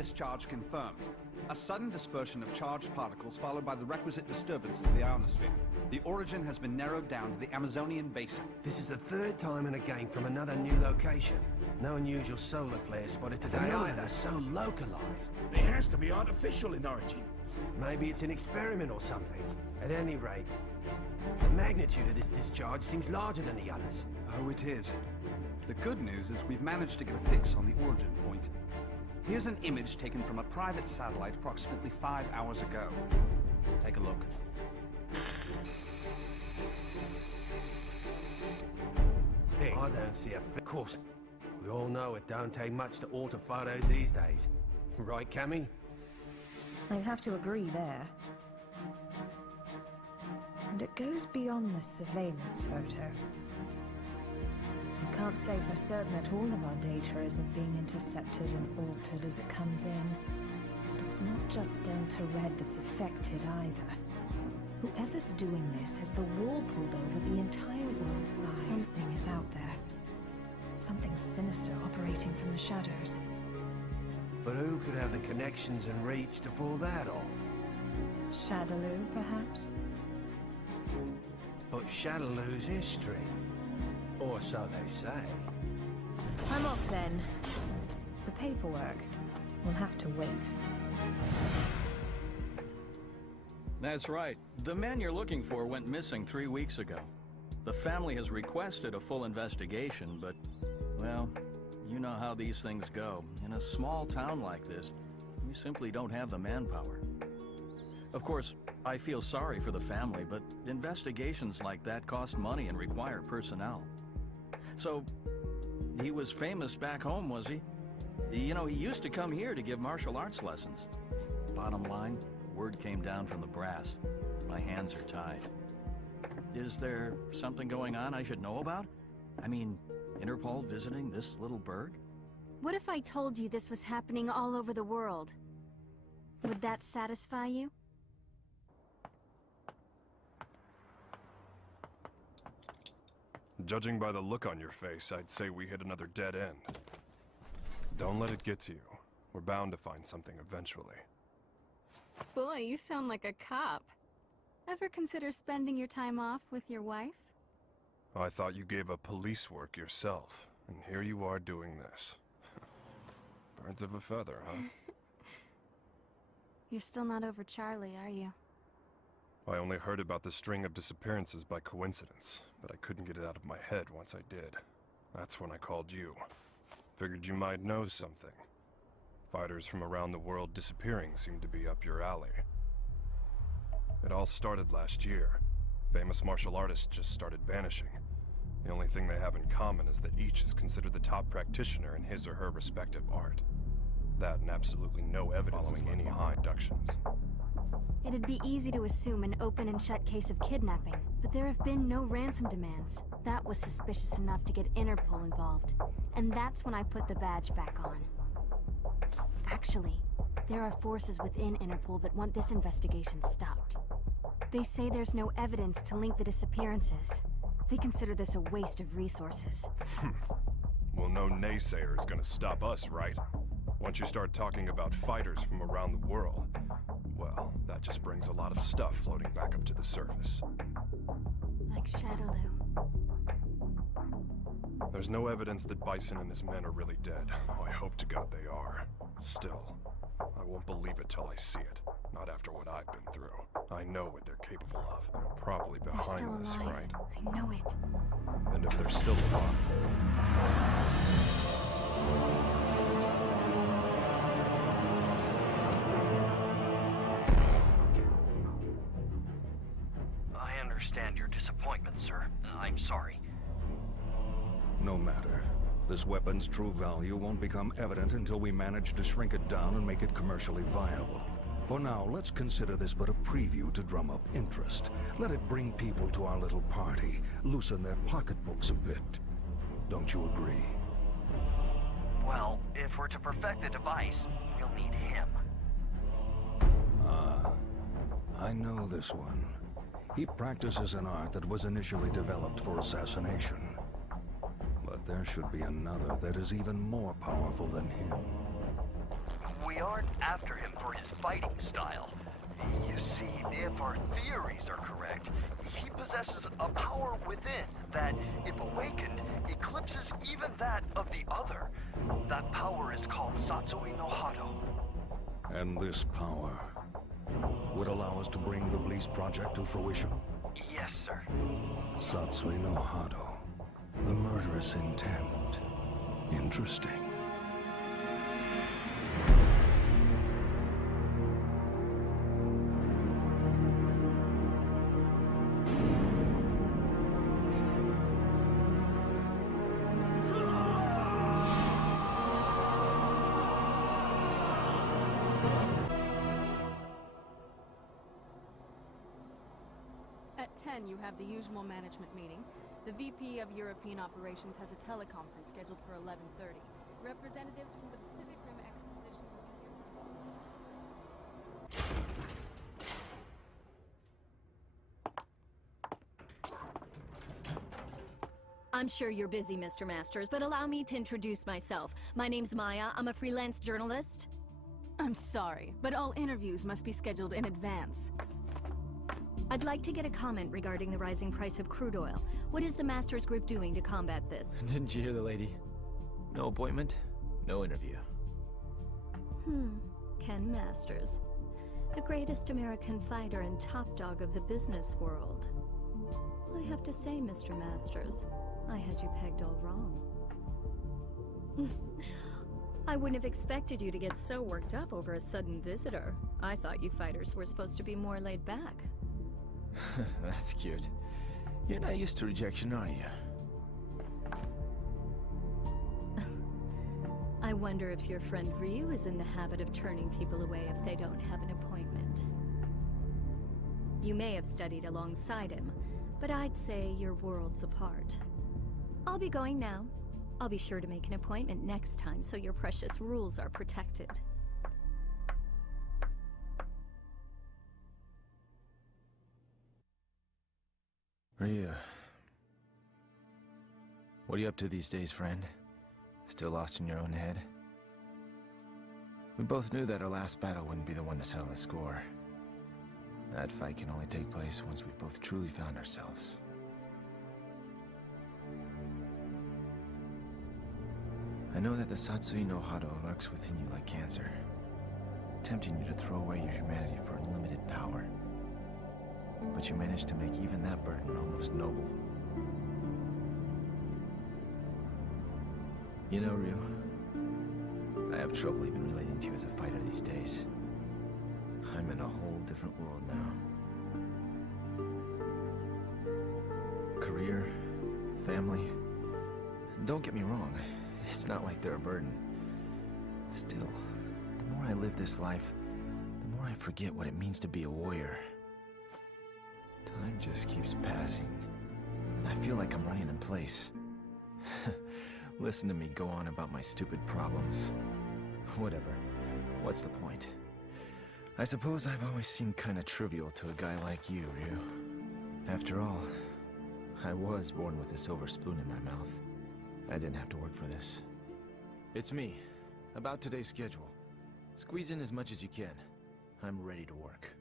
discharge confirmed. A sudden dispersion of charged particles followed by the requisite disturbance to the ionosphere. The origin has been narrowed down to the Amazonian basin. This is the third time and again from another new location. No unusual solar flares spotted today either. So localized. It has to be artificial in origin. Maybe it's an experiment or something. At any rate, the magnitude of this discharge seems larger than the others. Oh, it is. The good news is we've managed to get a fix on the origin point. Here's an image taken from a private satellite approximately 5 hours ago. Take a look. Hey, I don't see a Of course, we all know it don't take much to alter photos these days. Right, Cammy? I'd have to agree there. And it goes beyond the surveillance photo. We can't say for certain that all of our data isn't being intercepted and altered as it comes in. But it's not just Delta Red that's affected either. Whoever's doing this has the wall pulled over the entire world's eyes. Something is out there. Something sinister operating from the shadows. But who could have the connections and reach to pull that off? Shadaloo, perhaps? But Shadaloo's history. Or so they say. I'm off then. The paperwork will have to wait. That's right. The man you're looking for went missing 3 weeks ago. The family has requested a full investigation, but, well, you know how these things go. In a small town like this, we simply don't have the manpower. Of course, I feel sorry for the family, but investigations like that cost money and require personnel. So, he was famous back home, was he? You know, he used to come here to give martial arts lessons. Bottom line, word came down from the brass. My hands are tied. Is there something going on I should know about? I mean, Interpol visiting this little burg? What if I told you this was happening all over the world? Would that satisfy you? Judging by the look on your face, I'd say we hit another dead end. Don't let it get to you. We're bound to find something eventually. Boy, you sound like a cop. Ever consider spending your time off with your wife? I thought you gave up police work yourself, and here you are doing this. Birds of a feather, huh? You're still not over Charlie, are you? I only heard about the string of disappearances by coincidence, but I couldn't get it out of my head once I did. That's when I called you. Figured you might know something. Fighters from around the world disappearing seemed to be up your alley. It all started last year. Famous martial artists just started vanishing. The only thing they have in common is that each is considered the top practitioner in his or her respective art. That and absolutely no evidence following any high abductions. It'd be easy to assume an open and shut case of kidnapping, but there have been no ransom demands. That was suspicious enough to get Interpol involved, and that's when I put the badge back on. Actually, there are forces within Interpol that want this investigation stopped. They say there's no evidence to link the disappearances. They consider this a waste of resources. Well, no naysayer is gonna stop us, right? Once you start talking about fighters from around the world, well, that just brings a lot of stuff floating back up to the surface. Like Shadaloo. There's no evidence that Bison and his men are really dead. Oh, I hope to God they are. Still, I won't believe it till I see it. Not after what I've been through. I know what they're capable of. They're probably They're still behind this, alive. right? I know it. And if they're still alive... I understand your disappointment, sir. I'm sorry. No matter. This weapon's true value won't become evident until we manage to shrink it down and make it commercially viable. For now, let's consider this but a preview to drum up interest. Let it bring people to our little party, loosen their pocketbooks a bit. Don't you agree? Well, if we're to perfect the device, we'll need him. I know this one. He practices an art that was initially developed for assassination. But there should be another that is even more powerful than him. We We aren't after him for his fighting style. You see, if our theories are correct, he possesses a power within that, if awakened, eclipses even that of the other. That power is called Satsui no Hado. And this power would allow us to bring the Bliss project to fruition? Yes, sir. Satsui no Hado. The murderous intent. Interesting. At 10, you have the usual management meeting. The VP of European Operations has a teleconference scheduled for 11:30. Representatives from the Pacific Rim Exposition will be here. I'm sure you're busy, Mr. Masters, but allow me to introduce myself. My name's Maya. I'm a freelance journalist. I'm sorry, but all interviews must be scheduled in advance. I'd like to get a comment regarding the rising price of crude oil. What is the Masters Group doing to combat this? Didn't you hear the lady? No appointment, no interview. Ken Masters. The greatest American fighter and top dog of the business world. I have to say, Mr. Masters, I had you pegged all wrong. I wouldn't have expected you to get so worked up over a sudden visitor. I thought you fighters were supposed to be more laid back. That's cute. You're not used to rejection, are you? I wonder if your friend Ryu is in the habit of turning people away if they don't have an appointment. You may have studied alongside him, but I'd say you're worlds apart. I'll be going now. I'll be sure to make an appointment next time so your precious rules are protected. Ryu. What are you up to these days, friend? Still lost in your own head? We both knew that our last battle wouldn't be the one to settle the score. That fight can only take place once we've both truly found ourselves. I know that the Satsui no Hado lurks within you like cancer, tempting you to throw away your humanity for unlimited power. But you managed to make even that burden almost noble. You know, Ryu, I have trouble even relating to you as a fighter these days. I'm in a whole different world now. Career, family. Don't get me wrong, it's not like they're a burden. Still, the more I live this life, the more I forget what it means to be a warrior. Time just keeps passing, and I feel like I'm running in place. Listen to me go on about my stupid problems. Whatever. What's the point? I suppose I've always seemed kinda trivial to a guy like you, Ryu. After all, I was born with a silver spoon in my mouth. I didn't have to work for this. It's me, about today's schedule. Squeeze in as much as you can. I'm ready to work.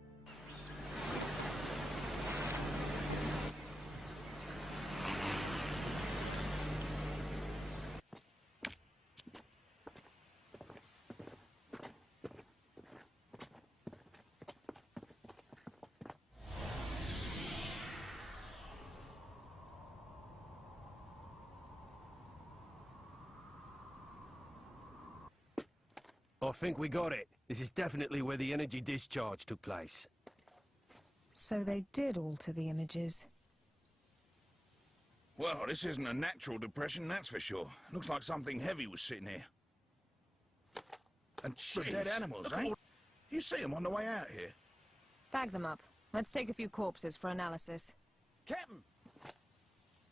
I think we got it. This is definitely where the energy discharge took place. So they did alter the images. Well, this isn't a natural depression, that's for sure. Looks like something heavy was sitting here. And the dead animals, eh? You see them on the way out here? Bag them up. Let's take a few corpses for analysis. Captain!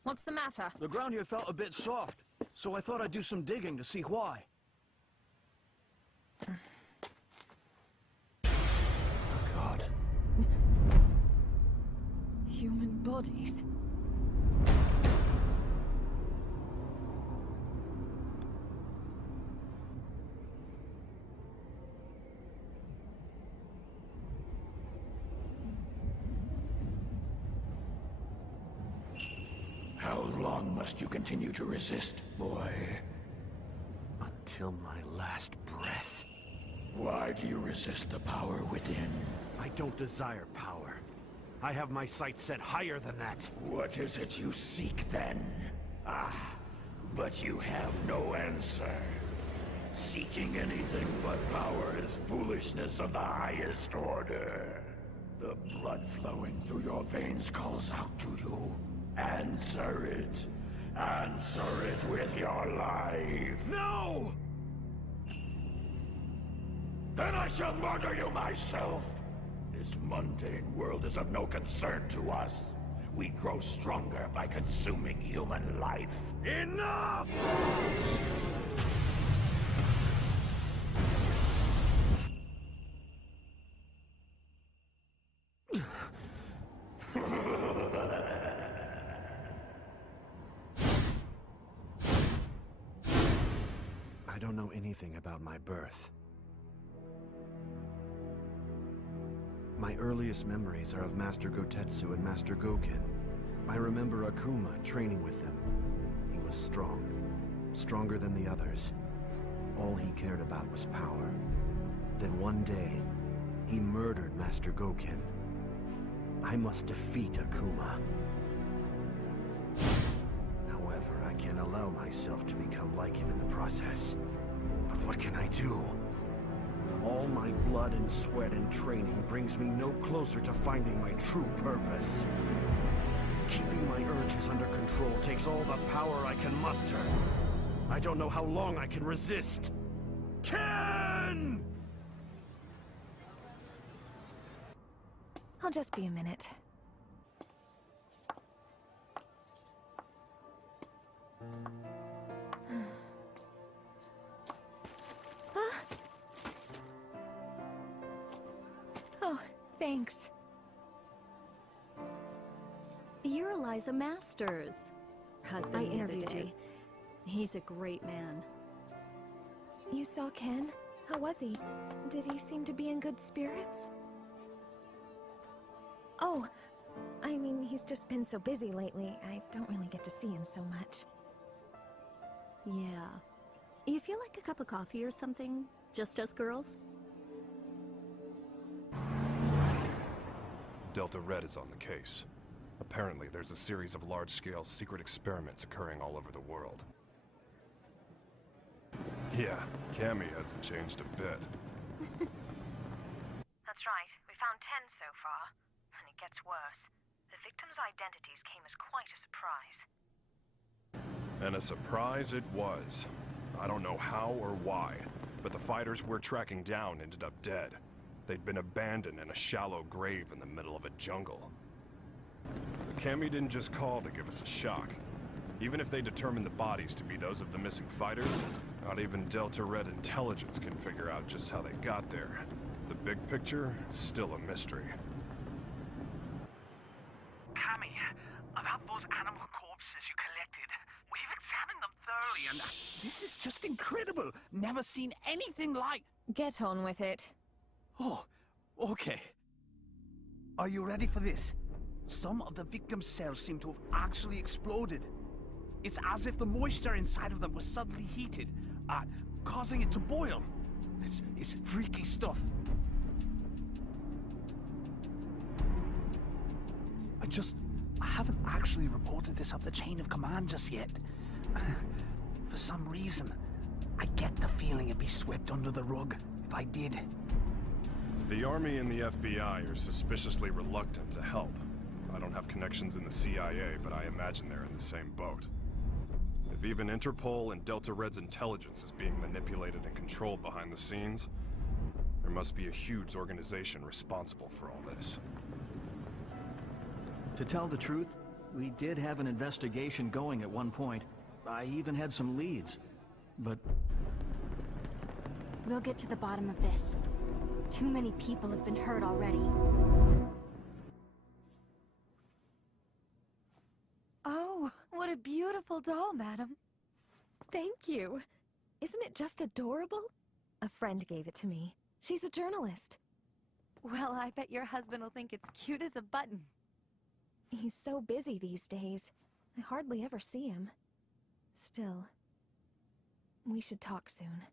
What's the matter? The ground here felt a bit soft, so I thought I'd do some digging to see why. Oh, God. Human bodies. must you continue to resist, boy? Until my last breath. Why do you resist the power within? I don't desire power. I have my sights set higher than that. What is it you seek, then? Ah, but you have no answer. Seeking anything but power is foolishness of the highest order. The blood flowing through your veins calls out to you. Answer it. Answer it with your life. No! Then I shall murder you myself. This mundane world is of no concern to us. We grow stronger by consuming human life. Enough! I don't know anything about my birth. My earliest memories are of Master Gotetsu and Master Goken. I remember Akuma training with them. He was strong, stronger than the others. All he cared about was power. Then one day, he murdered Master Goken. I must defeat Akuma. However, I can't allow myself to become like him in the process. But what can I do? All my blood and sweat and training brings me no closer to finding my true purpose. Keeping my urges under control takes all the power I can muster. I don't know how long I can resist. Ken! I'll just be a minute. Oh, thanks. You're Eliza Masters. Husband, I interviewed you. He's a great man. You saw Ken? How was he? Did he seem to be in good spirits? Oh, I mean, he's just been so busy lately. I don't really get to see him so much. Yeah. You feel like a cup of coffee or something? Just us girls? Delta Red is on the case. Apparently, there's a series of large-scale secret experiments occurring all over the world. Yeah, Cammy hasn't changed a bit. That's right. We found 10 so far. And it gets worse. The victims' identities came as quite a surprise. And a surprise it was. I don't know how or why, but the fighters we're tracking down ended up dead. They'd been abandoned in a shallow grave in the middle of a jungle. The Cammy didn't just call to give us a shock. Even if they determined the bodies to be those of the missing fighters, not even Delta Red intelligence can figure out just how they got there. The big picture is still a mystery. Cammy, about those animal corpses you collected, we've examined them thoroughly and this is just incredible. Never seen anything like... Get on with it. Oh, okay. Are you ready for this? Some of the victims' cells seem to have actually exploded. It's as if the moisture inside of them was suddenly heated, causing it to boil. It's freaky stuff. I haven't actually reported this up the chain of command just yet. For some reason, I get the feeling it'd be swept under the rug if I did. The Army and the FBI are suspiciously reluctant to help. I don't have connections in the CIA, but I imagine they're in the same boat. If even Interpol and Delta Red's intelligence is being manipulated and controlled behind the scenes, there must be a huge organization responsible for all this. To tell the truth, we did have an investigation going at one point. I even had some leads, but... We'll get to the bottom of this. Too many people have been hurt already. Oh, what a beautiful doll, madam. Thank you. Isn't it just adorable? A friend gave it to me. She's a journalist. Well, I bet your husband will think it's cute as a button. He's so busy these days. I hardly ever see him. Still, we should talk soon.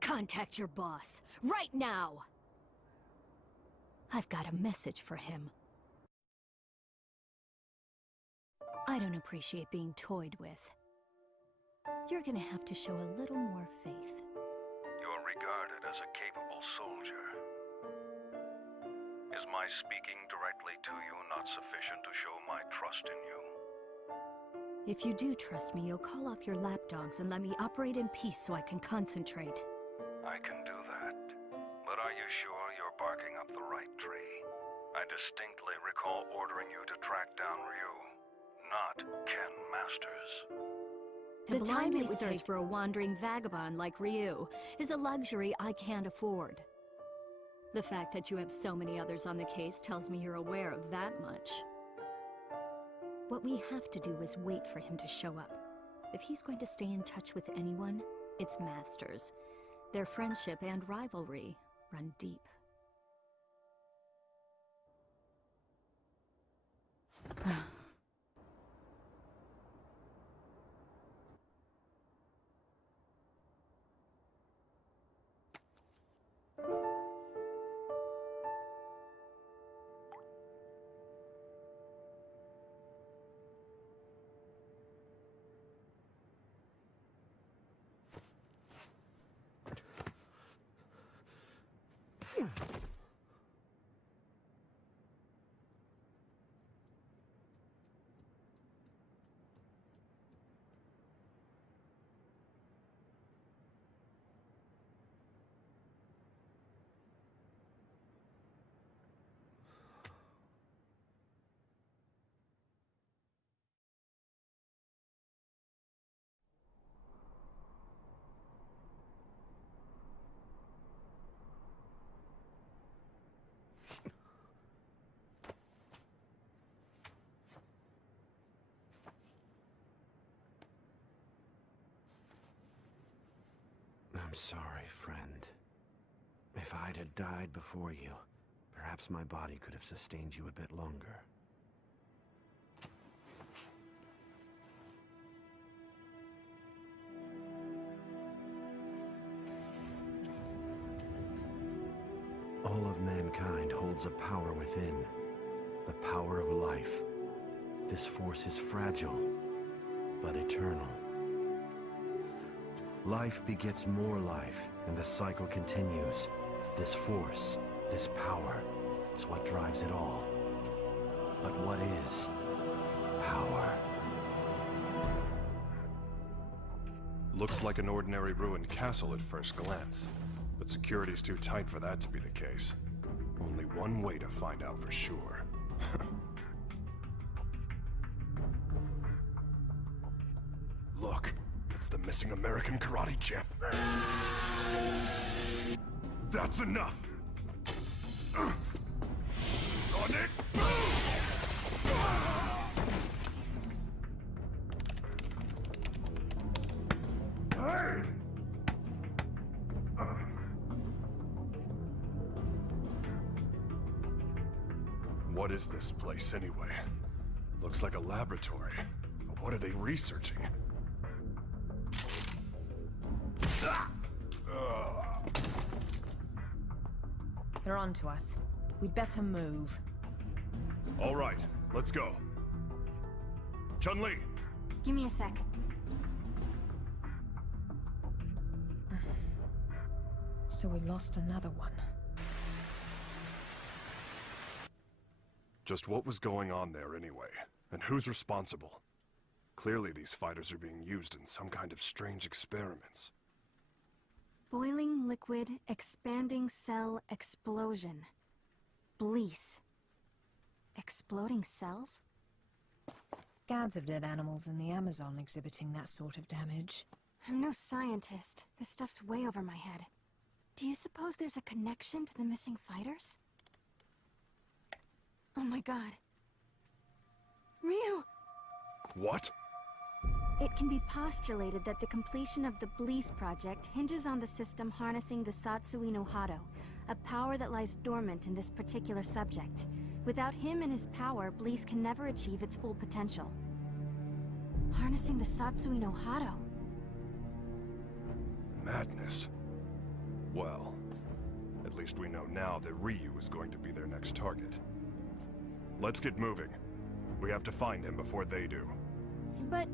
Contact your boss, right now! I've got a message for him. I don't appreciate being toyed with. You're gonna have to show a little more faith. You're regarded as a capable soldier. Is my speaking directly to you not sufficient to show my trust in you? If you do trust me, you'll call off your lapdogs and let me operate in peace so I can concentrate. I can do that. But are you sure you're barking up the right tree? I distinctly recall ordering you to track down Ryu, not Ken Masters. The time it would take for a wandering vagabond like Ryu is a luxury I can't afford. The fact that you have so many others on the case tells me you're aware of that much. What we have to do is wait for him to show up. If he's going to stay in touch with anyone, it's Masters. Their friendship and rivalry run deep. I'm sorry, friend. If I'd had died before you, perhaps my body could have sustained you a bit longer. All of mankind holds a power within, the power of life. This force is fragile, but eternal. Life begets more life, and the cycle continues. This force, this power, is what drives it all. But what is power? Looks like an ordinary ruined castle at first glance, but security's too tight for that to be the case. Only one way to find out for sure. Look, it's the missing American karate champ. That's enough! Sonic Boom! Hey! What is this place, anyway? Looks like a laboratory. But what are they researching? They're on to us. We'd better move. All right, let's go. Chun-Li! Give me a sec. So we lost another one. Just what was going on there anyway? And who's responsible? Clearly these fighters are being used in some kind of strange experiments. Boiling liquid, expanding cell explosion. Blease. Exploding cells? Gads of dead animals in the Amazon exhibiting that sort of damage. I'm no scientist. This stuff's way over my head. Do you suppose there's a connection to the missing fighters? Oh my god. Ryu! What? It can be postulated that the completion of the Blease project hinges on the system harnessing the Satsui no Hado, a power that lies dormant in this particular subject. Without him and his power, Blease can never achieve its full potential. Harnessing the Satsui no Hado. Madness. Well, at least we know now that Ryu is going to be their next target. Let's get moving. We have to find him before they do. But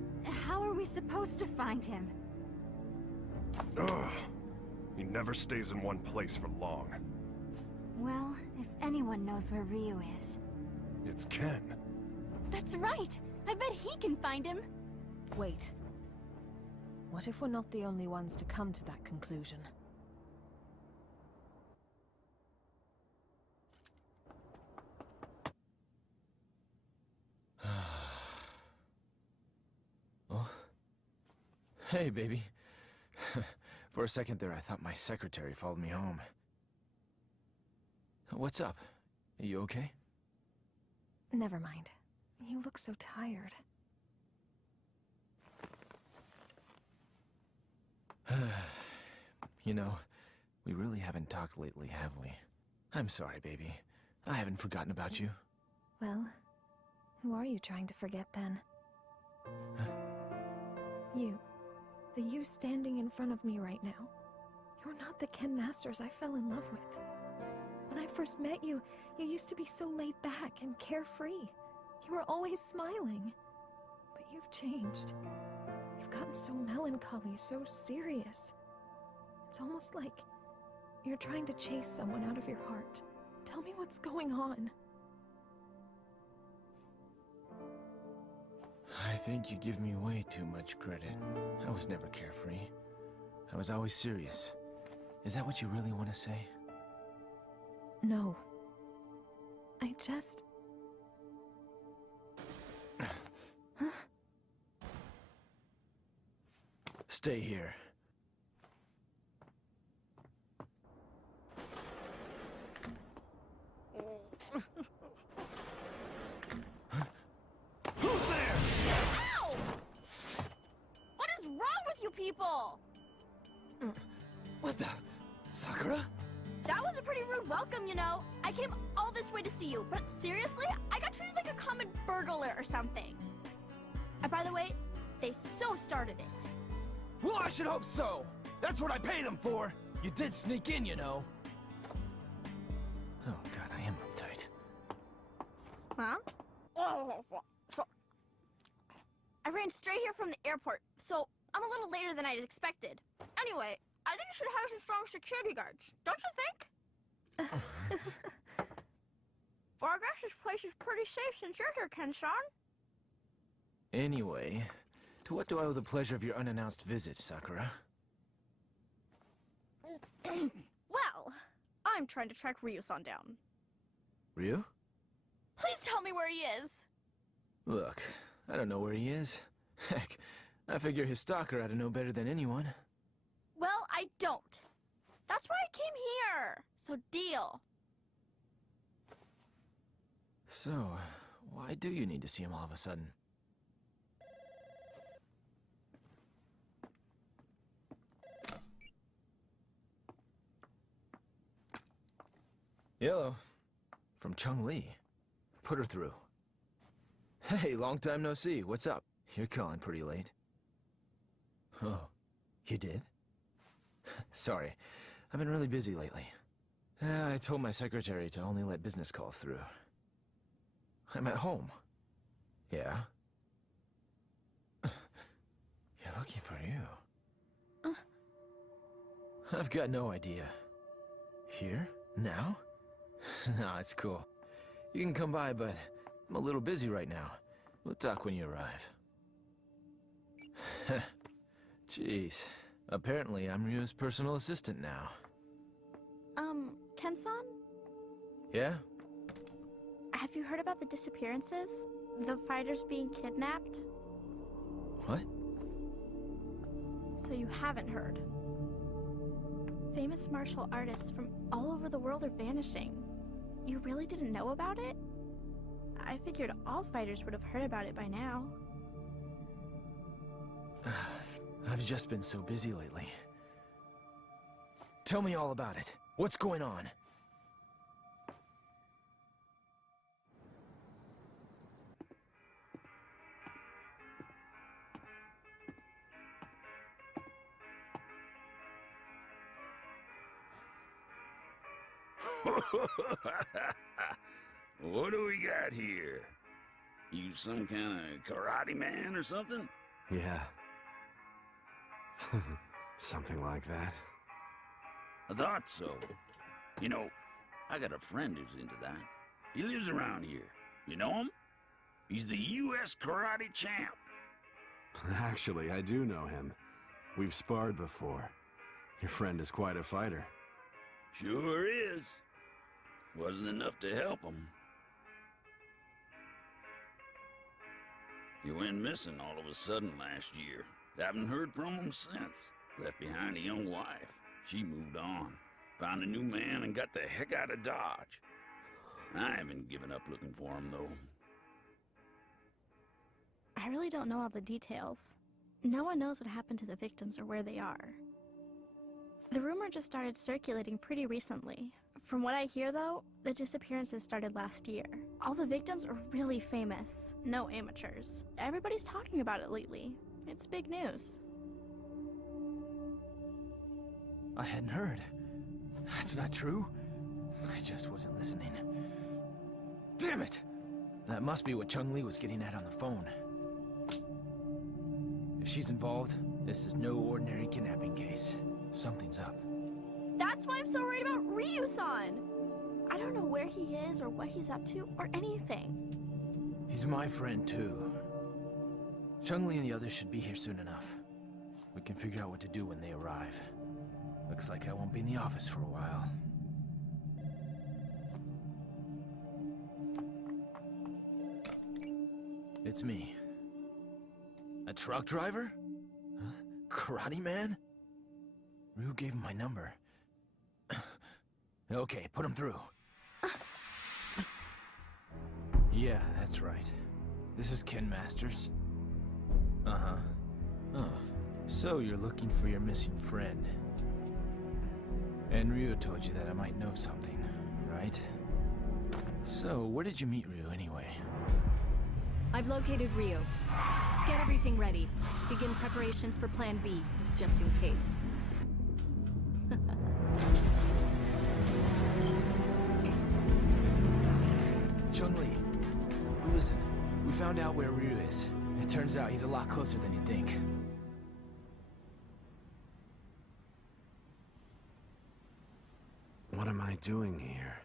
how are we supposed to find him? Ugh. He never stays in one place for long. Well, if anyone knows where Ryu is... It's Ken. That's right! I bet he can find him! Wait. What if we're not the only ones to come to that conclusion? Oh. Hey, baby. For a second there, I thought my secretary followed me home. What's up? Are you okay? Never mind. You look so tired. You know, we really haven't talked lately, have we? I'm sorry, baby. I haven't forgotten about you. Well, who are you trying to forget then? Huh? You. The you standing in front of me right now. You're not the Ken Masters I fell in love with. When I first met you, you used to be so laid back and carefree. You were always smiling. But you've changed. You've gotten so melancholy, so serious. It's almost like you're trying to chase someone out of your heart. Tell me what's going on. I think you give me way too much credit. I was never carefree. I was always serious. Is that what you really want to say? No. I just... Stay here. Who's there? Ow! What is wrong with you people? What the? Sakura? That was a pretty rude welcome, you know. I came all this way to see you, but seriously, I got treated like a common burglar or something. And by the way, they so started it. Well, I should hope so. That's what I pay them for. You did sneak in, you know. Oh, God, I am uptight. Huh? I ran straight here from the airport, so I'm a little later than I'd expected. Anyway, I think you should hire some strong security guards, don't you think? Well, I guess this place is pretty safe since you're here, Ken-san. Anyway, to what do I owe the pleasure of your unannounced visit, Sakura? Well, I'm trying to track Ryu-san down. Ryu? Please tell me where he is. Look, I don't know where he is. Heck, I figure his stalker ought to know better than anyone. Well, I don't. That's why I came here. So deal. So, why do you need to see him all of a sudden? Hello. From Chun-Li. Put her through. Hey, long time no see. What's up? You're calling pretty late. Oh, you did? Sorry. I've been really busy lately. I told my secretary to only let business calls through. I'm at home. Yeah? You're looking for you. I've got no idea. Here? Now? No, it's cool. You can come by, but I'm a little busy right now. We'll talk when you arrive. Jeez. Apparently, I'm Ryu's personal assistant now. Ken-san? Yeah? Have you heard about the disappearances? The fighters being kidnapped? What? So you haven't heard. Famous martial artists from all over the world are vanishing. You really didn't know about it? I figured all fighters would have heard about it by now. I've just been so busy lately. Tell me all about it. What's going on? What do we got here? You some kind of karate man or something? Yeah. Something like that. I thought so. You know, I got a friend who's into that. He lives around here. You know him? He's the U.S. karate champ. Actually, I do know him. We've sparred before. Your friend is quite a fighter. Sure is. Wasn't enough to help him. He went missing all of a sudden last year. Haven't heard from him since. Left behind a young wife. She moved on. Found a new man and got the heck out of Dodge. I haven't given up looking for him, though. I really don't know all the details. No one knows what happened to the victims or where they are. The rumor just started circulating pretty recently. From what I hear, though, the disappearances started last year. All the victims are really famous. No amateurs. Everybody's talking about it lately. It's big news. I hadn't heard. That's not true. I just wasn't listening. Damn it! That must be what Chung Li was getting at on the phone. If she's involved, this is no ordinary kidnapping case. Something's up. That's why I'm so worried about Ryu-san! I don't know where he is or what he's up to or anything. He's my friend, too. Chung Li and the others should be here soon enough. We can figure out what to do when they arrive. Looks like I won't be in the office for a while. It's me. A truck driver? Huh? Karate man? Ryu gave him my number. Okay, put him through. Yeah, that's right. This is Ken Masters. Uh-huh. Oh, so you're looking for your missing friend. And Ryu told you that I might know something, right? So, where did you meet Ryu anyway? I've located Ryu. Get everything ready. Begin preparations for Plan B, just in case. Chung Li, listen, we found out where Ryu is. It turns out he's a lot closer than you think. What am I doing here?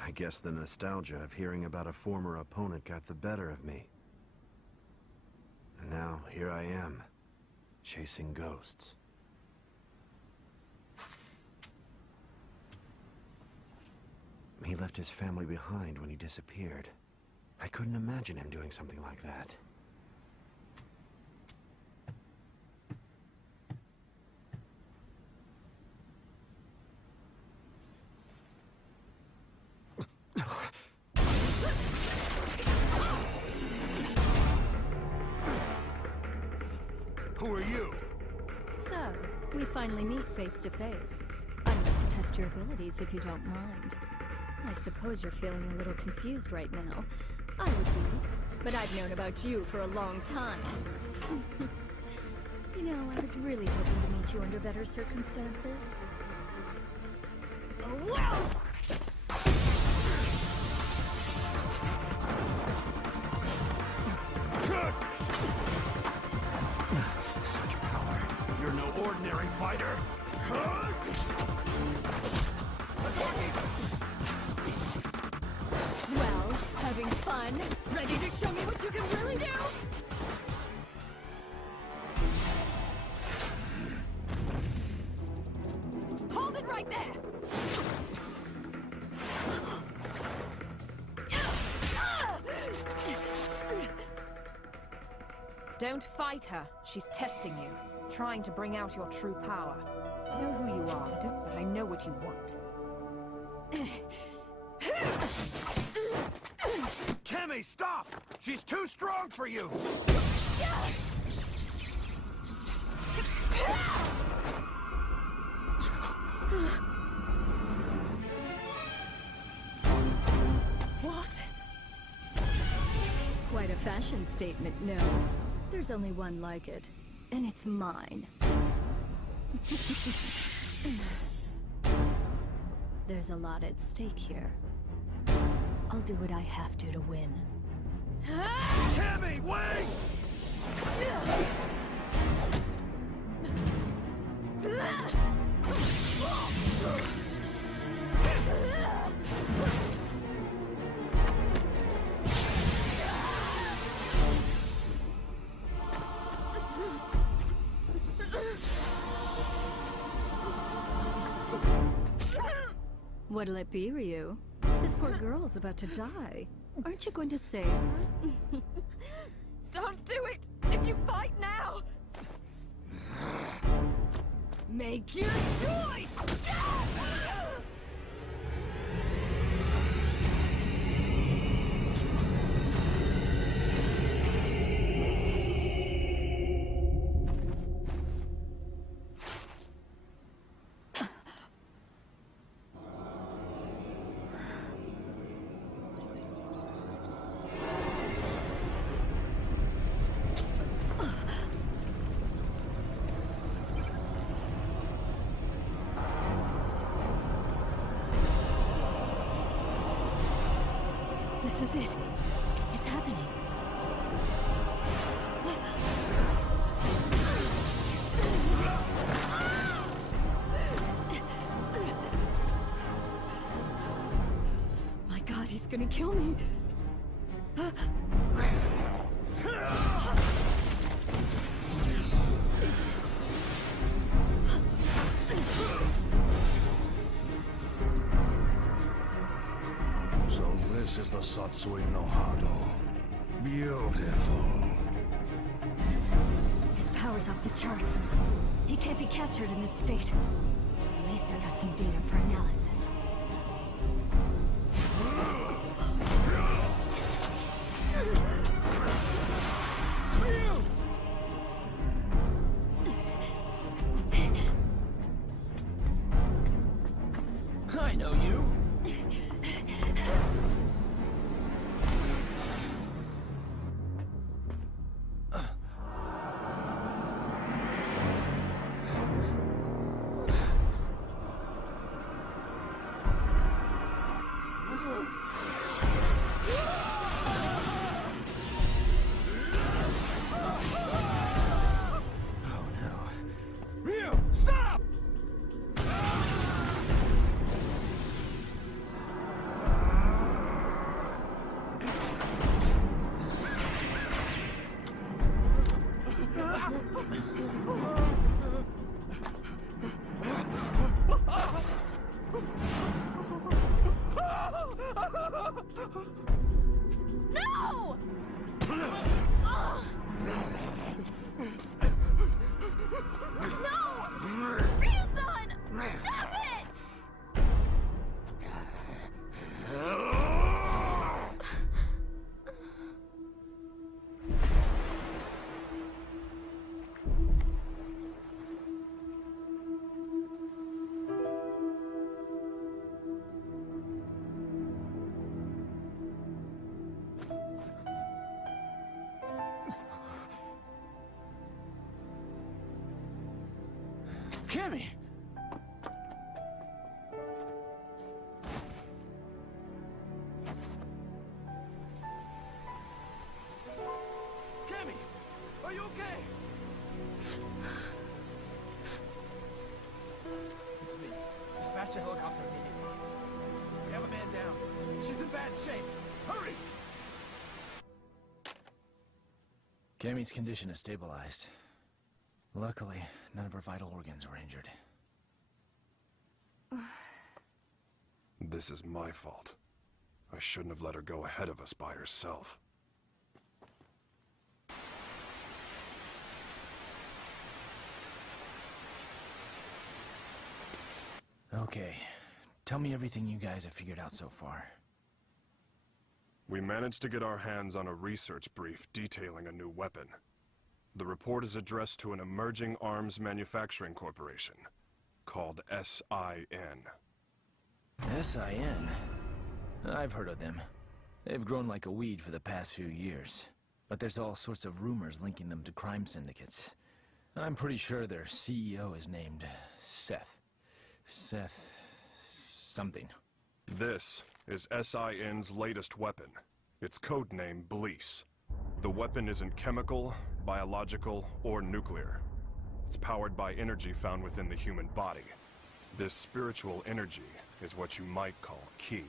I guess the nostalgia of hearing about a former opponent got the better of me. And now, here I am, chasing ghosts. He left his family behind when he disappeared. I couldn't imagine him doing something like that. Who are you? So, we finally meet face to face. I'd like to test your abilities if you don't mind. I suppose you're feeling a little confused right now. I would be, but I've known about you for a long time. You know, I was really hoping to meet you under better circumstances. Oh, wow! Such power. You're no ordinary fighter. Well, having fun? Ready to show me what you can really do? Hold it right there! Don't fight her. She's testing you, trying to bring out your true power. I know who you are, but I know what you want. Kemi, stop! She's too strong for you! What? Quite a fashion statement, no. There's only one like it, and it's mine. There's a lot at stake here. I'll do what I have to win. Kemi, wait! What'll it be, Ryu? This poor girl's about to die. Aren't you going to save her? Don't do it! If you fight now! Make your choice! This is it. It's happening. My God, he's gonna kill me. So this is the Satsui no Hado. Beautiful. His power's off the charts. He can't be captured in this state. At least I got some data for analysis. I know you. No! No! Ryu-san! Stop it! Kemi! Kemi! Are you okay? It's me. Dispatch a helicopter immediately. We have a man down. She's in bad shape. Hurry! Kemi's condition is stabilized. Luckily, none of her vital organs were injured. This is my fault. I shouldn't have let her go ahead of us by herself. Okay. Tell me everything you guys have figured out so far. We managed to get our hands on a research brief detailing a new weapon. The report is addressed to an emerging arms manufacturing corporation called SIN. SIN? I've heard of them. They've grown like a weed for the past few years. But there's all sorts of rumors linking them to crime syndicates. I'm pretty sure their CEO is named Seth. Seth... something. This is SIN's latest weapon. Its codename Bleece. The weapon isn't chemical, biological, or nuclear. It's powered by energy found within the human body. This spiritual energy is what you might call ki.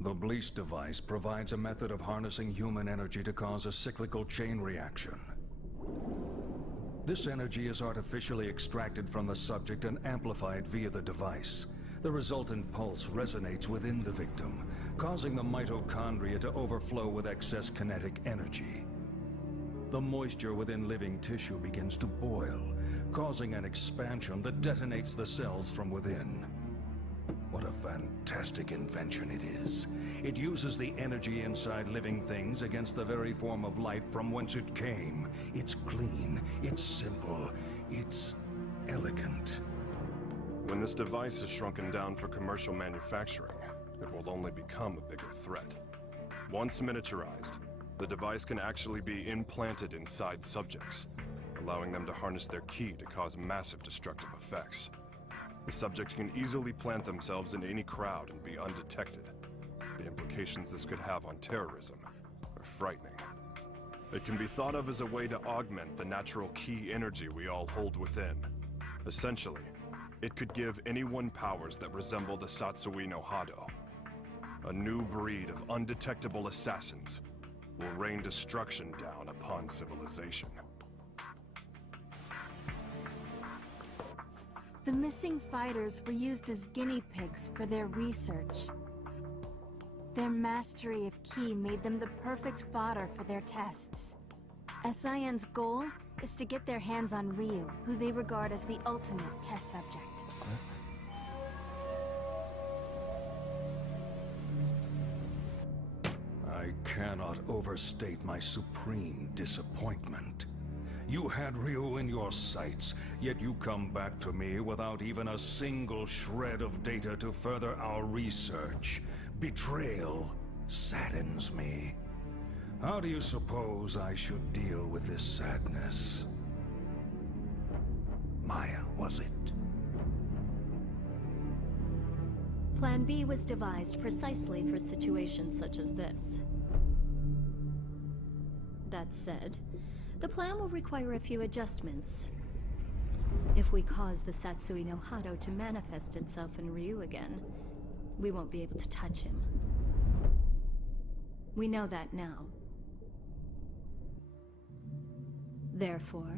The Bleece device provides a method of harnessing human energy to cause a cyclical chain reaction. This energy is artificially extracted from the subject and amplified via the device. The resultant pulse resonates within the victim, causing the mitochondria to overflow with excess kinetic energy. The moisture within living tissue begins to boil, causing an expansion that detonates the cells from within. What a fantastic invention it is. It uses the energy inside living things against the very form of life from whence it came. It's clean, it's simple, it's elegant. When this device is shrunken down for commercial manufacturing, it will only become a bigger threat. Once miniaturized, the device can actually be implanted inside subjects, allowing them to harness their ki to cause massive destructive effects. The subject can easily plant themselves in any crowd and be undetected. The implications this could have on terrorism are frightening. It can be thought of as a way to augment the natural ki energy we all hold within. Essentially, it could give anyone powers that resemble the Satsui no Hado. A new breed of undetectable assassins will rain destruction down upon civilization. The missing fighters were used as guinea pigs for their research. Their mastery of ki made them the perfect fodder for their tests. SIN's goal is to get their hands on Ryu, who they regard as the ultimate test subject. I cannot overstate my supreme disappointment. You had Ryu in your sights, yet you come back to me without even a single shred of data to further our research. Betrayal saddens me. How do you suppose I should deal with this sadness? Maya, was it? Plan B was devised precisely for situations such as this. That said, the plan will require a few adjustments. If we cause the Satsui no Hado to manifest itself in Ryu again, we won't be able to touch him. We know that now. Therefore,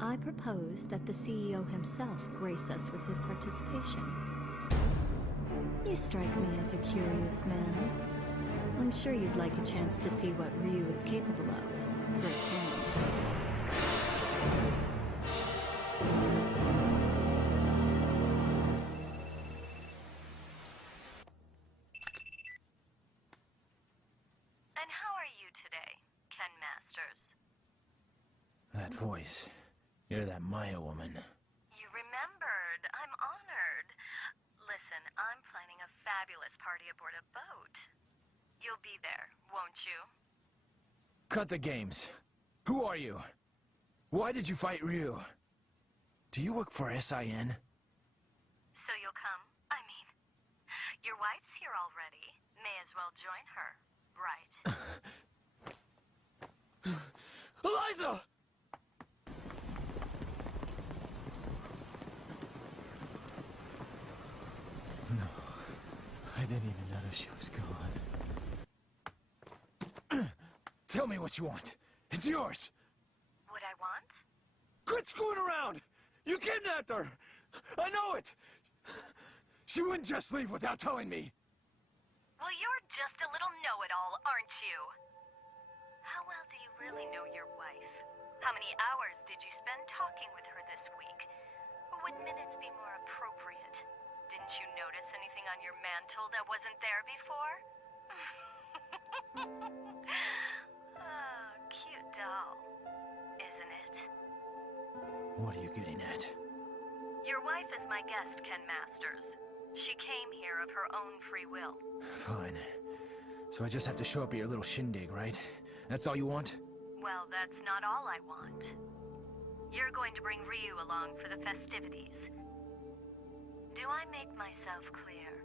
I propose that the CEO himself grace us with his participation. You strike me as a curious man. I'm sure you'd like a chance to see what Ryu is capable of, firsthand. And how are you today, Ken Masters? That voice. You're that Maya woman. You remembered. I'm honored. Listen, I'm planning a fabulous party aboard a boat. You'll be there, won't you? Cut the games. Who are you? Why did you fight Ryu? Do you work for SIN? So you'll come? I mean, your wife's here already. May as well join her, right? Eliza! No. I didn't even notice she was gone. Tell me what you want. It's yours. What I want? Quit screwing around! You kidnapped her! I know it! She wouldn't just leave without telling me. Well, you're just a little know-it-all, aren't you? How well do you really know your wife? How many hours did you spend talking with her this week? Would minutes be more appropriate? Didn't you notice anything on your mantle that wasn't there before? Oh, cute doll, isn't it? What are you getting at? Your wife is my guest, Ken Masters. She came here of her own free will. Fine. So I just have to show up at your little shindig, right? That's all you want? Well, that's not all I want. You're going to bring Ryu along for the festivities. Do I make myself clear?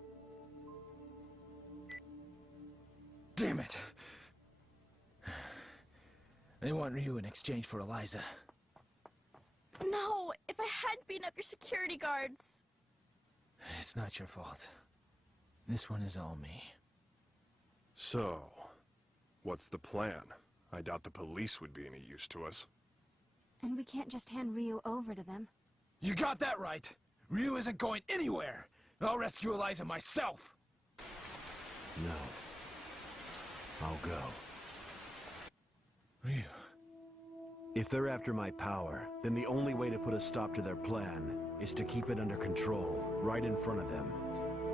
Damn it! They want Ryu in exchange for Eliza. No, if I hadn't beaten up your security guards. It's not your fault. This one is all me. So, what's the plan? I doubt the police would be any use to us. And we can't just hand Ryu over to them. You got that right! Ryu isn't going anywhere! I'll rescue Eliza myself! No. I'll go. Ryu. If they're after my power, then the only way to put a stop to their plan is to keep it under control, right in front of them,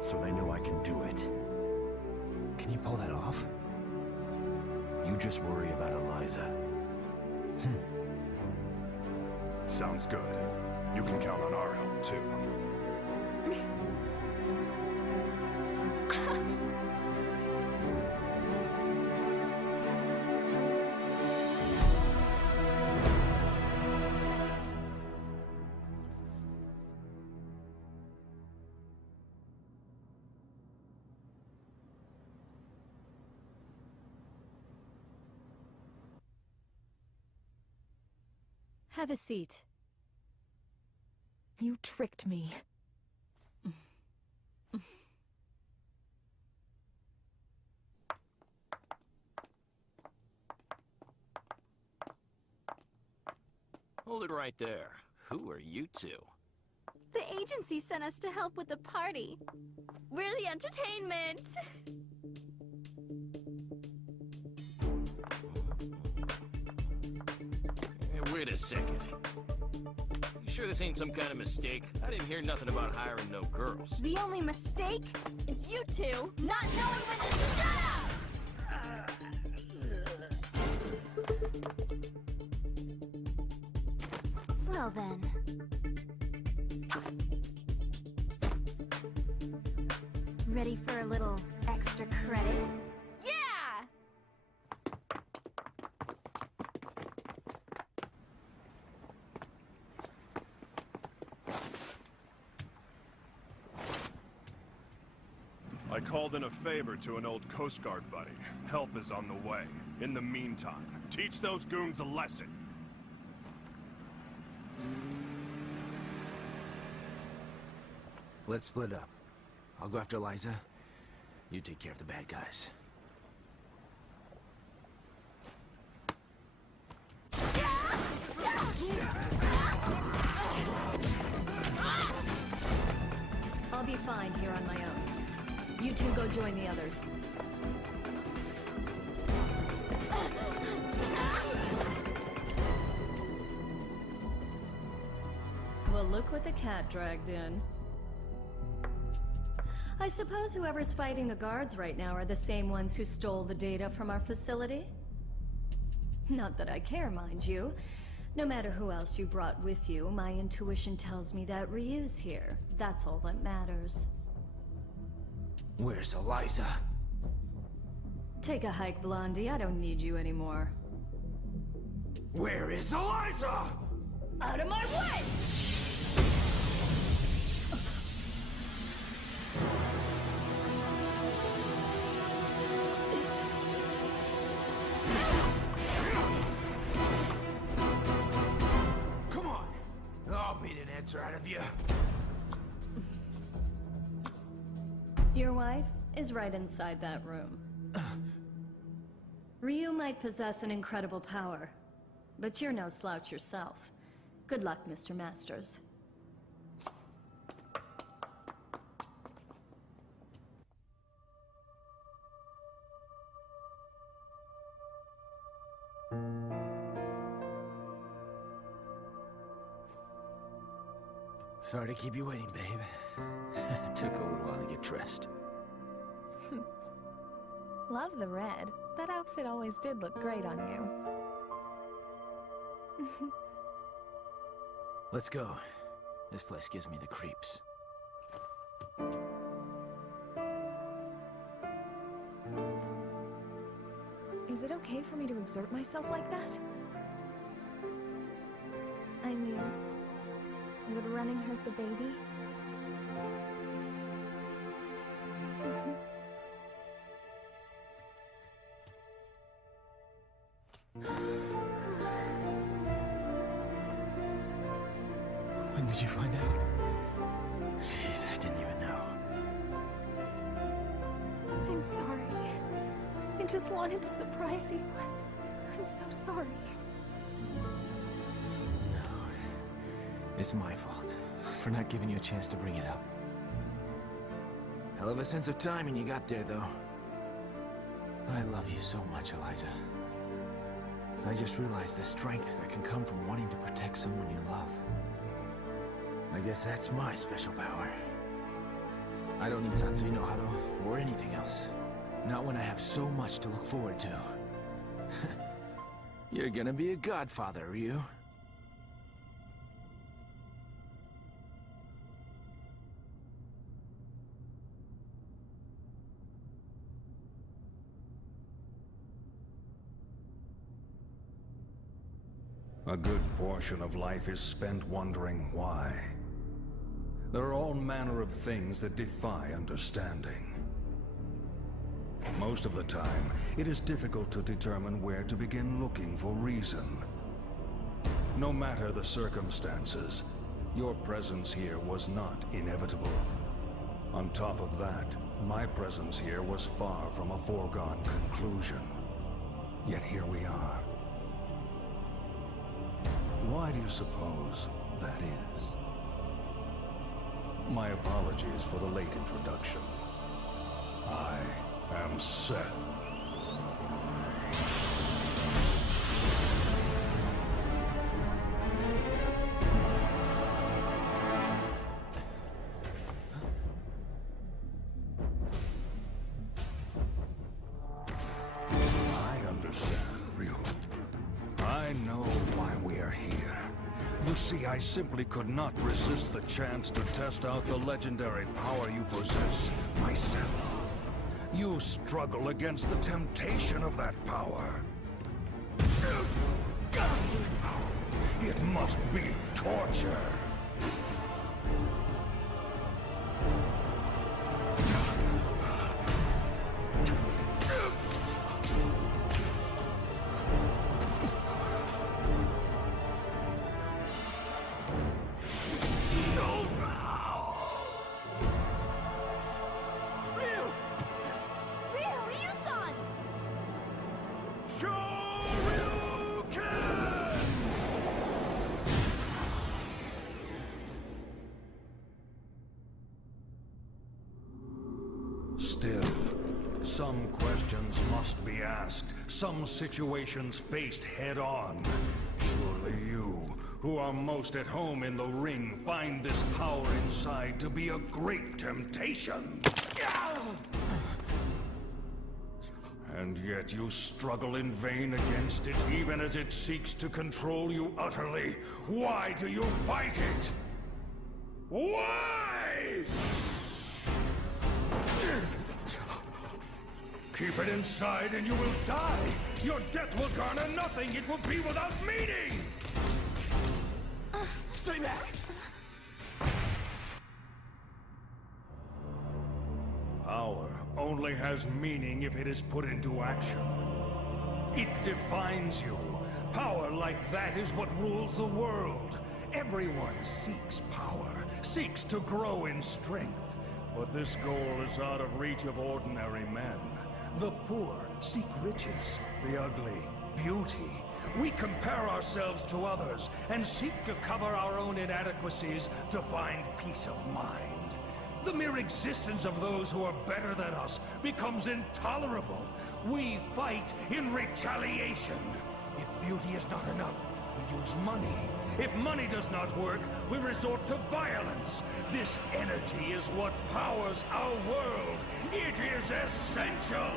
so they know I can do it. Can you pull that off? You just worry about Eliza. Sounds good. You can count on our help, too. Have a seat. You tricked me. Hold it right there. Who are you two? The agency sent us to help with the party. We're the entertainment. Hey, wait a second. You sure this ain't some kind of mistake? I didn't hear nothing about hiring no girls. The only mistake is you two not knowing when to shut up! Well then. Ready for a little extra credit? Yeah! I called in a favor to an old Coast Guard buddy. Help is on the way. In the meantime, teach those goons a lesson. Let's split up. I'll go after Eliza. You take care of the bad guys. I'll be fine here on my own. You two go join the others. Well, look what the cat dragged in. I suppose whoever's fighting the guards right now are the same ones who stole the data from our facility? Not that I care, mind you. No matter who else you brought with you, my intuition tells me that Ryu's here. That's all that matters. Where's Eliza? Take a hike, Blondie. I don't need you anymore. Where is Eliza? Out of my way! Come on! I'll beat an answer out of you. Your wife is right inside that room. Ryu might possess an incredible power, but you're no slouch yourself. Good luck, Mr. Masters. Sorry to keep you waiting, babe. It took a little while to get dressed. Love the red. That outfit always did look great on you. Let's go. This place gives me the creeps. Is it okay for me to exert myself like that? I mean, would running hurt the baby? When did you find out? Jeez, I didn't even know. I'm sorry. I just wanted to surprise you. I'm so sorry. No. It's my fault for not giving you a chance to bring it up. Hell of a sense of timing you got there, though. I love you so much, Eliza. I just realized the strength that can come from wanting to protect someone you love. I guess that's my special power. I don't need Satsui no Hado or anything else. Not when I have so much to look forward to. You're gonna be a godfather, Ryu. A good portion of life is spent wondering why. There are all manner of things that defy understanding. Most of the time, it is difficult to determine where to begin looking for reason. No matter the circumstances, your presence here was not inevitable. On top of that, my presence here was far from a foregone conclusion. Yet here we are. Why do you suppose that is? My apologies for the late introduction. I am Seth. I understand, Ryu. I know why we are here. You see, I simply could not resist the chance to test out the legendary power you possess myself. You struggle against the temptation of that power. It must be torture. Still, some questions must be asked, some situations faced head-on. Surely you, who are most at home in the ring, find this power inside to be a great temptation. And yet you struggle in vain against it, even as it seeks to control you utterly. Why do you fight it? Why? Keep it inside and you will die! Your death will garner nothing! It will be without meaning! Stay back! Power only has meaning if it is put into action. It defines you. Power like that is what rules the world. Everyone seeks power, seeks to grow in strength. But this goal is out of reach of ordinary men. The poor seek riches, the ugly, beauty. We compare ourselves to others and seek to cover our own inadequacies to find peace of mind. The mere existence of those who are better than us becomes intolerable. We fight in retaliation. If beauty is not enough, we use money. If money does not work, we resort to violence. This energy is what powers our world. It is essential.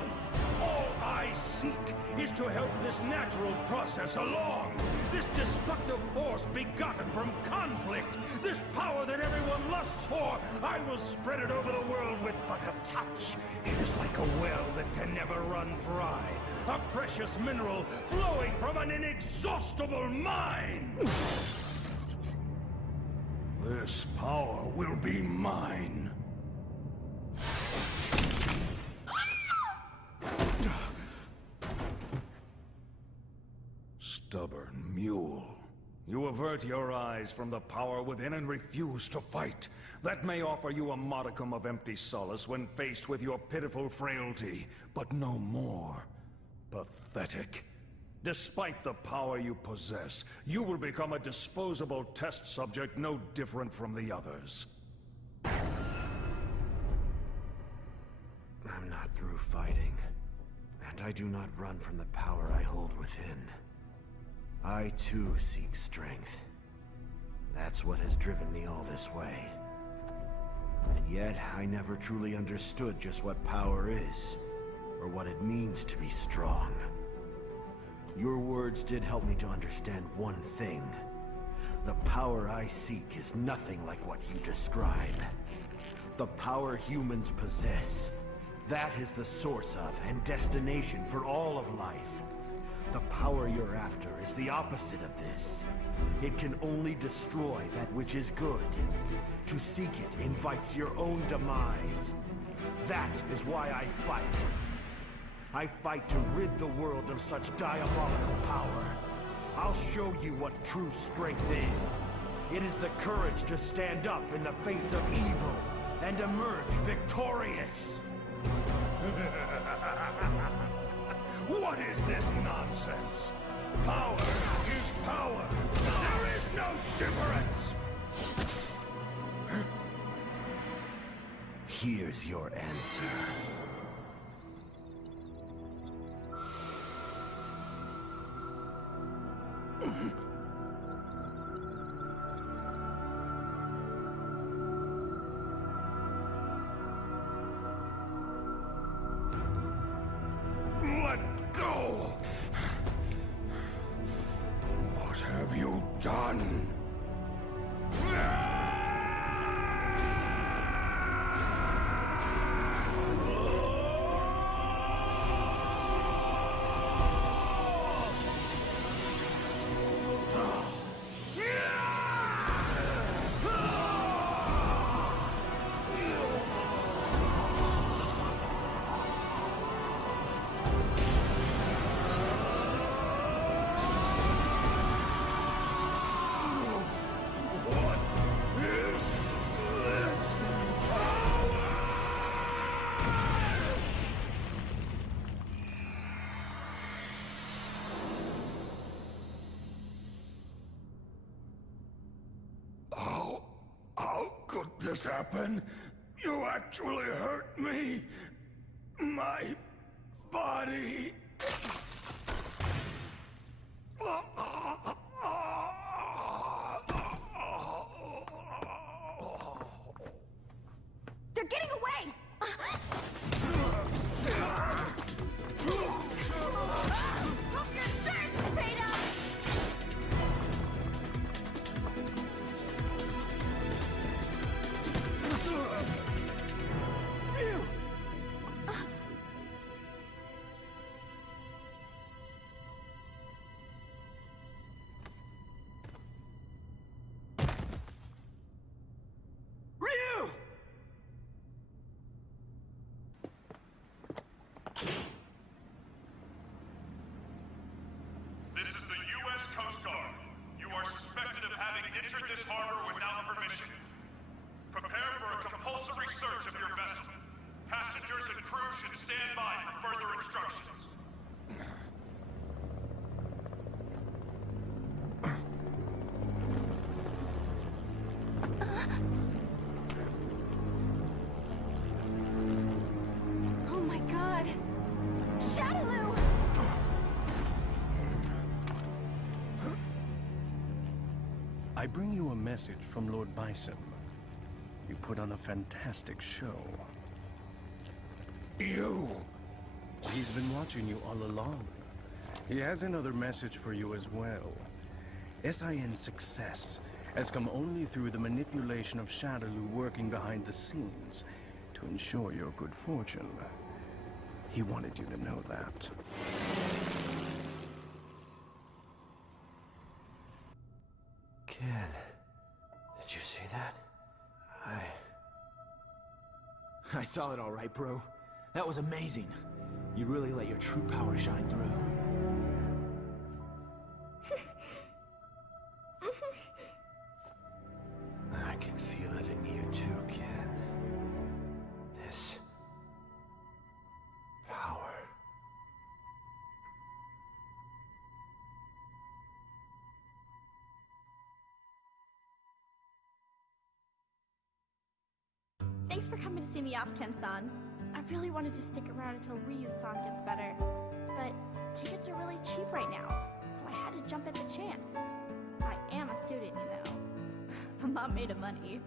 All I seek is to help this natural process along. This destructive force begotten from conflict. This power that everyone lusts for. I will spread it over the world with but a touch. It is like a well that can never run dry. A precious mineral flowing from an inexhaustible mine. This power will be mine. Stubborn mule. You avert your eyes from the power within and refuse to fight. That may offer you a modicum of empty solace when faced with your pitiful frailty, but no more. Pathetic. Despite the power you possess, you will become a disposable test subject no different from the others. I'm not through fighting, and I do not run from the power I hold within. I too seek strength. That's what has driven me all this way. And yet, I never truly understood just what power is, or what it means to be strong. Your words did help me to understand one thing. The power I seek is nothing like what you describe. The power humans possess, that is the source of and destination for all of life. The power you're after is the opposite of this. It can only destroy that which is good. To seek it invites your own demise. That is why I fight. I fight to rid the world of such diabolical power. I'll show you what true strength is. It is the courage to stand up in the face of evil and emerge victorious. What is this nonsense? Power is power. There is no difference. Here's your answer. Let go! What have you done? How could this happen? You actually hurt me. My body. They're getting away! Hope your insurance is paid up! Ryu! This is the U.S. Coast Guard. You are suspected of having entered this harbor without permission. Prepare for a compulsory search of your vessel. Passengers and crew should stand by for further instructions. Oh my god! Shadaloo! bring you a message from Lord Bison. You put on a fantastic show. You! He's been watching you all along. He has another message for you as well. SIN's success has come only through the manipulation of Shadaloo working behind the scenes to ensure your good fortune. He wanted you to know that. Ken, did you see that? I saw it all right, bro. That was amazing. You really let your true power shine through. I can feel it in you too, Ken. This power. Thanks for coming to see me off, Ken-san. I really wanted to stick around until Ryu-san gets better, but tickets are really cheap right now, so I had to jump at the chance. I am a student, you know. I'm not made of money.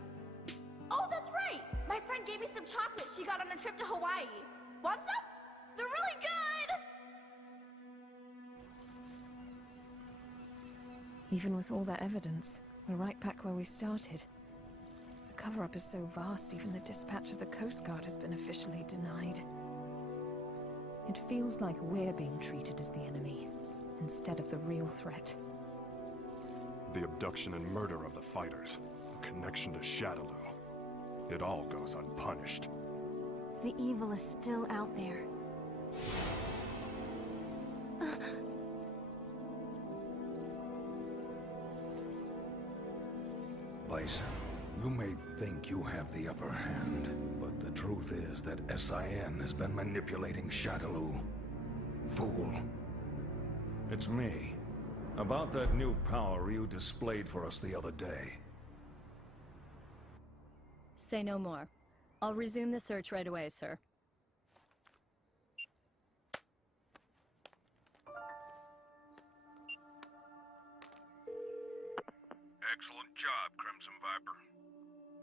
Oh, that's right! My friend gave me some chocolates she got on a trip to Hawaii. Want some? They're really good! Even with all that evidence, we're right back where we started. The cover-up is so vast, even the dispatch of the Coast Guard has been officially denied. It feels like we're being treated as the enemy, instead of the real threat. The abduction and murder of the fighters, the connection to Shadaloo. It all goes unpunished. The evil is still out there. Bison, you may think you have the upper hand, but the truth is that SIN has been manipulating Shadaloo. Fool. It's me. About that new power you displayed for us the other day. Say no more. I'll resume the search right away, sir. Excellent job, Crimson Viper.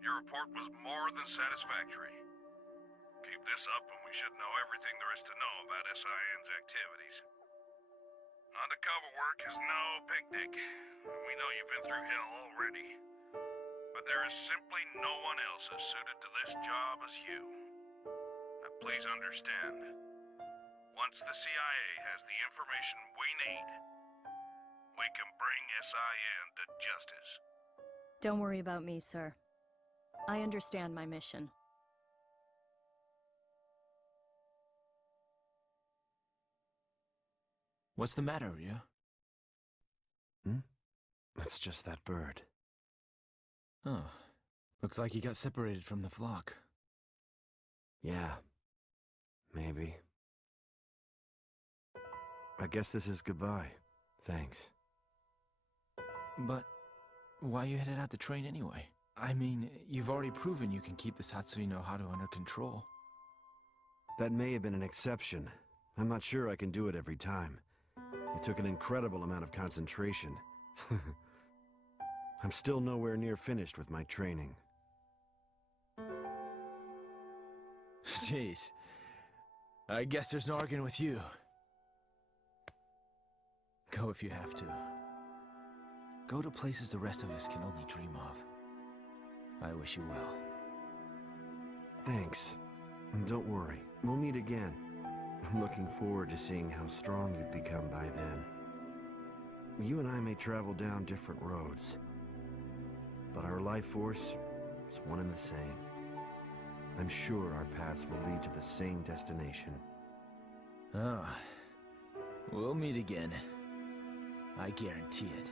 Your report was more than satisfactory. Keep this up and we should know everything there is to know about SIN's activities. Undercover work is no picnic. We know you've been through hell already. But there is simply no one else as suited to this job as you. Now please understand, once the CIA has the information we need, we can bring SIN to justice. Don't worry about me, sir. I understand my mission. What's the matter, Ryu? It's just that bird. Oh. Looks like he got separated from the flock. Yeah. Maybe. I guess this is goodbye. Thanks. But why you headed out to train anyway? I mean, you've already proven you can keep the Satsui no Haru under control. That may have been an exception. I'm not sure I can do it every time. It took an incredible amount of concentration. I'm still nowhere near finished with my training. Jeez. I guess there's no arguing with you. Go if you have to. Go to places the rest of us can only dream of. I wish you well. Thanks. And don't worry, we'll meet again. I'm looking forward to seeing how strong you've become by then. You and I may travel down different roads, but our life force is one and the same. I'm sure our paths will lead to the same destination. Oh. We'll meet again. I guarantee it.